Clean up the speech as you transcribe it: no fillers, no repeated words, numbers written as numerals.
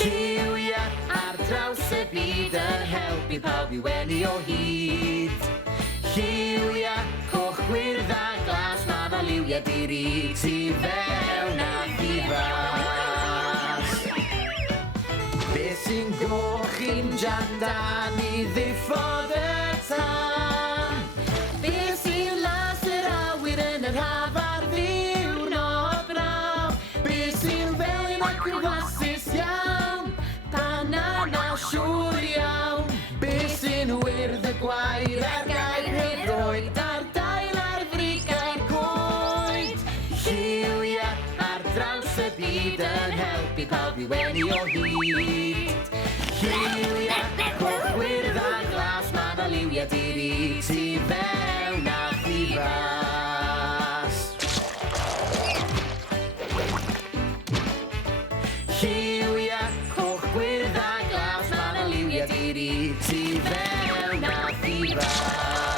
Lliwia ar draws y byd yn helpu pawb i wenu o hyd. Lliwia, coch, gwyrdd a glas, ma' 'na liwia diri tu fewn a thu fas. Beth sy'n goch i'n jandan i ddiffod y tan? Beth sy'n las yr awyr yn yr haf ar ddiwrnod braf? Beth sy'n felyn ac yn flasus iawn? Banana siŵr iawn. Beth sy'n wyrdd y gwair a'r gair hydroed a'r dail a'r frig a'r coed? Lliwia ar draws y byd yn helpu pawb i wenu o hyd. Lliwia, coch, gwyrdd a glas, ma' 'na liwia diri tu fewn a thu fas. Lliwia, coch, gwyrdd a glas, ma' 'na liwia diri tu fewn a thu fas.